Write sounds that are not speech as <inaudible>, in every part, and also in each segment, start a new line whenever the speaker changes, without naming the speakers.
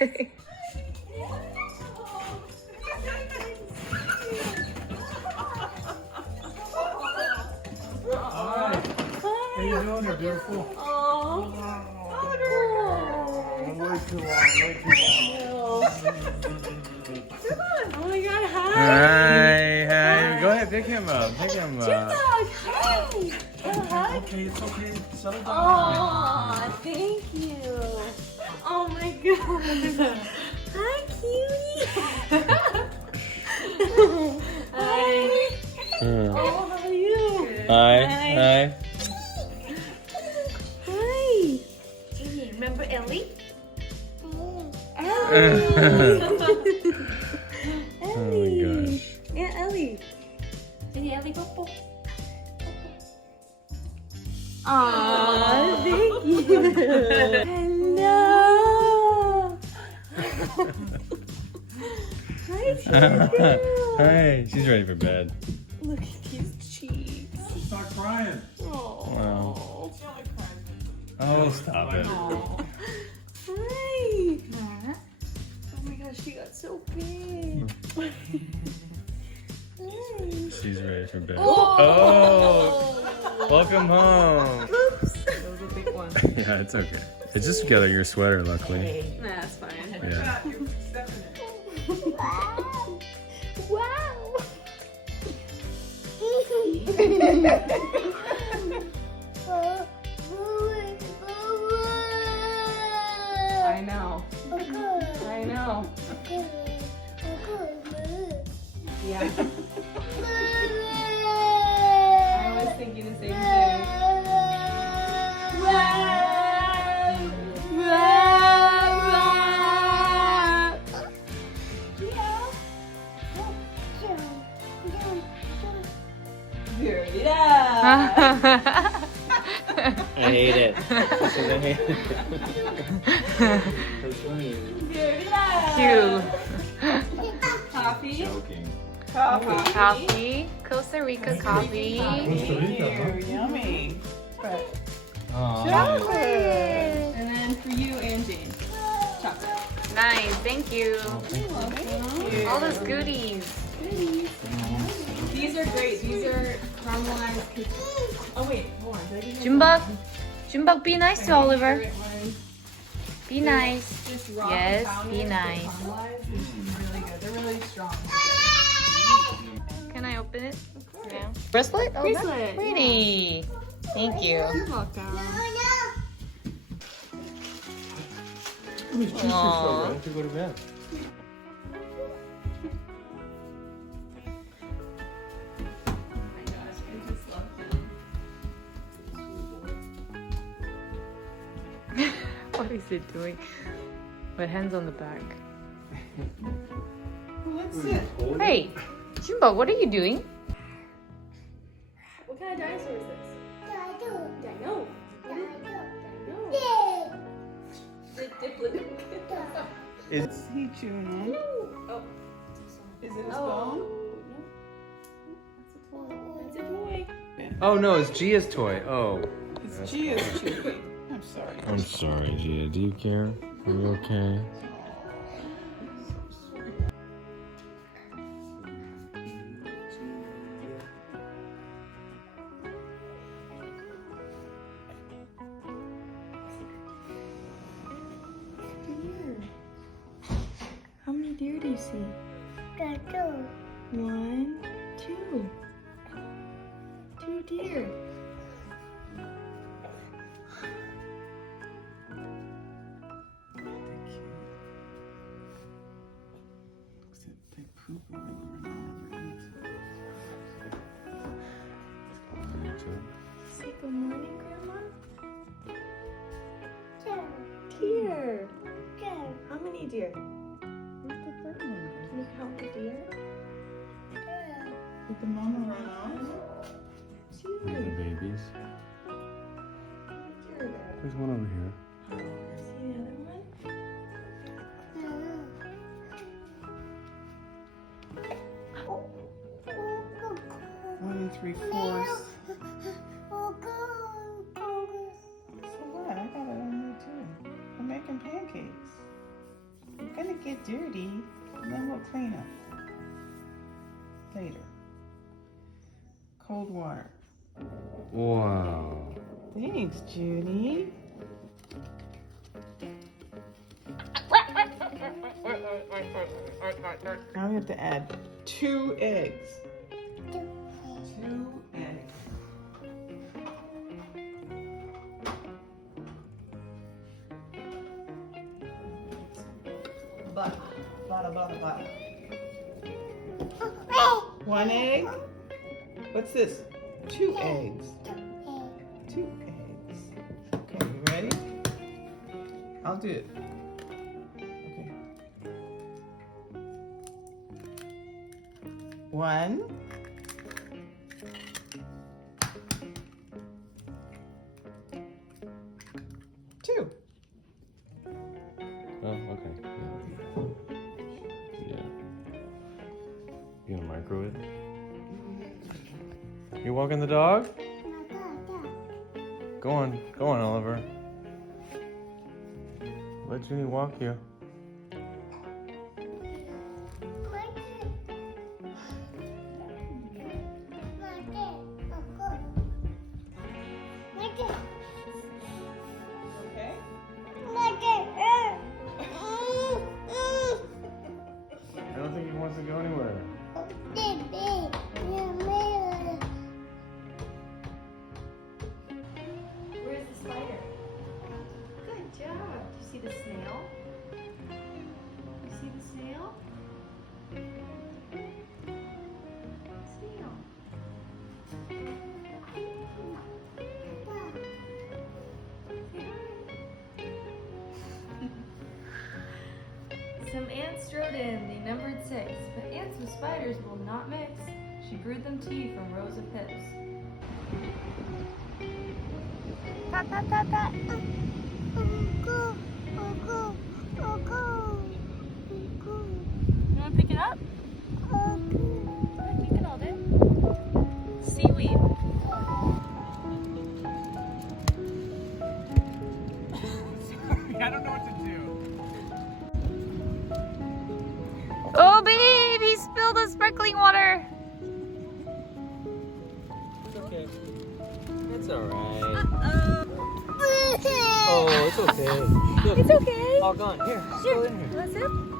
Hi. How you doing there, beautiful?
Oh,
Way too long, way too long.
oh my god, hi.
Hi, hi. Go ahead, pick him up. Pick him up.
hi. Hi.
Okay, it's okay. Settle down.
Oh, thank you. Oh my god. Hi, cutie. Hi. Oh, how are you?
Hi,
Hi.
hi.
Hi. Jenny, remember Ellie? <laughs>
Oh my gosh.
Yeah, Ellie. Jenny, Ellie, popo. Aww, thank you. <laughs> Hi, Chico.
Hi, she's ready for bed.
Look at his cheeks.
Start crying.
Oh.
Oh, stop it.
Hi. Oh my gosh, she got so big. <laughs>
She's ready for bed.
Oh.
Oh, welcome home.
Oops. <laughs>
Yeah, it's okay. It's just got your sweater, luckily. Yeah.
Wow. I know. I know. <laughs> Yeah. <laughs> I
hate it. I hate it.
Cute.
Coffee.
Joking.
Coffee.
Coffee. Costa Rica coffee.
Costa Rica, huh?
Yummy.
Aw.
And then for you and Jane. Chocolate.
Nice. Thank you.
Welcome.
All those goodies.
These are great. These are caramelized cookies. Oh wait, hold on. Did I give you
Junbok. Junbok, be nice to Oliver. Be nice.
Just raw
Yes,
pounded,
be
but
nice.
caramelized. This is really good. They're really strong.
Can I open it? Yeah. Bracelet? Oh, that's
Bracelet,
pretty. Thank you.
You're welcome.
Who's juice
Aw.
so ready to go to bed?
What is it doing? With hands on the back.
What's it?
Hey, Junbok, what are you doing?
What kind of dinosaur is this? Dino. Dino. The diplodocus.
Is he chewing on?
Oh.
Is it his
Oh.
bone?
That's a toy.
Oh no, it's Gia's toy. Oh.
It's Gia's chewing. I'm sorry.
I'm sorry, Gia. Do you care? Are you okay?
How many deer do you see? Two.
One,
Say good morning, Grandma. Deer. How many deer?
Where's the third one?
Can you count the deer?
Did the mama run off?
Two.
Look at the babies. There's one over here.
One
and three fourths. So what? I got it on there too. I'm making pancakes. We're gonna get dirty, and then we'll clean up Later. Cold water.
Wow.
Thanks, Judy. Now we have to add two eggs. Two eggs. Butter, butter, butter, butter. One egg. What's this? Two eggs. Two eggs. Okay, you ready? I'll do it. Okay. One.
The dog? Oh go on, go on, Oliver. Let Junie walk you.
Some ants strode in. They numbered six, but ants with spiders will not mix. She brewed them tea from rows of hips. You want to pick it up? Pick it all day.
Eh?
Seaweed. Gone. Here, just go in here.
What's it?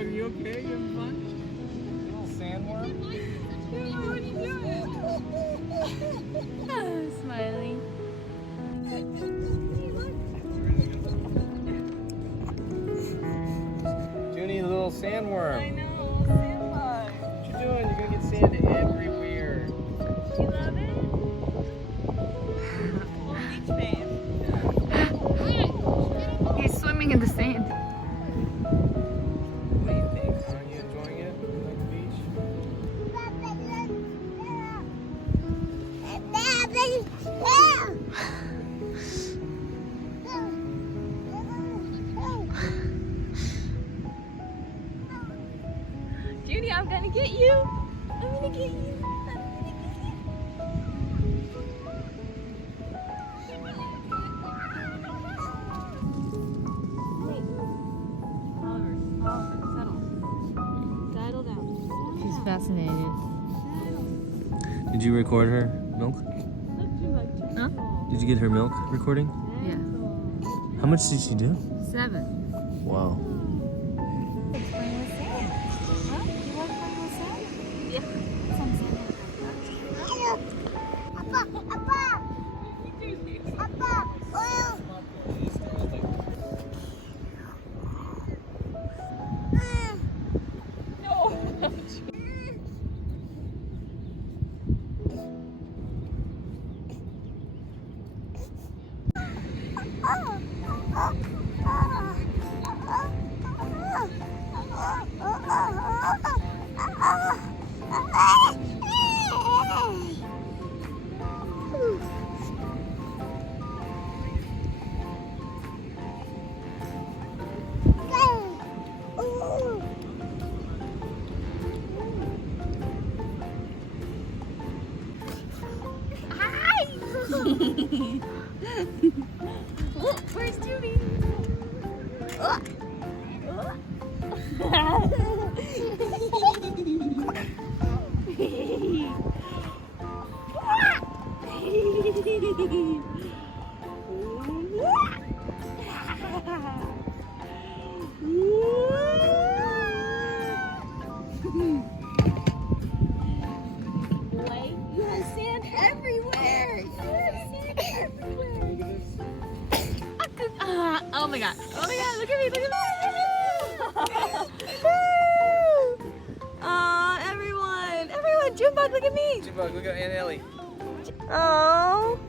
Are you okay? You having fun? Little sandworm? <laughs>
Smiling.
Junie, the little sandworm.
I know, sandbug.
What you doing? You're gonna get sand everywhere.
You love it? <sighs> Little
you.
I'm gonna get you. I'm gonna get you. Wait. Oliver, Oliver, settle. Settle down.
She's fascinated.
Did you record her milk?
Huh?
Did you get her milk recording?
Yeah.
How much did she do?
Seven.
Wow.
爸阿爸 <laughs> Oh,
where's Judy?
Junebug, look at me.
Junebug, look at Aunt Ellie.
Oh.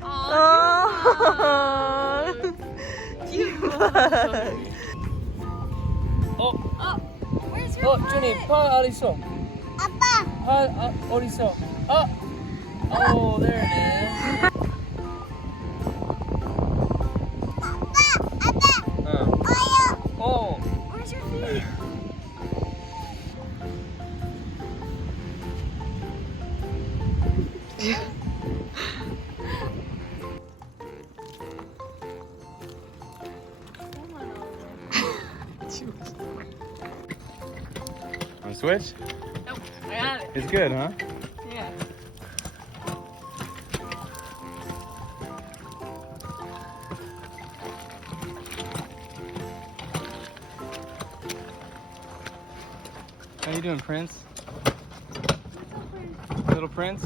Aww, oh. Junebug.
oh. Oh.
Where's your
Oh, Juni, pa aliso. Apa. Pa aliso. Oh. Oh, there it is.
Switch?
Nope, I got it.
It's good, huh?
Yeah.
How you doing, Prince? Little Prince?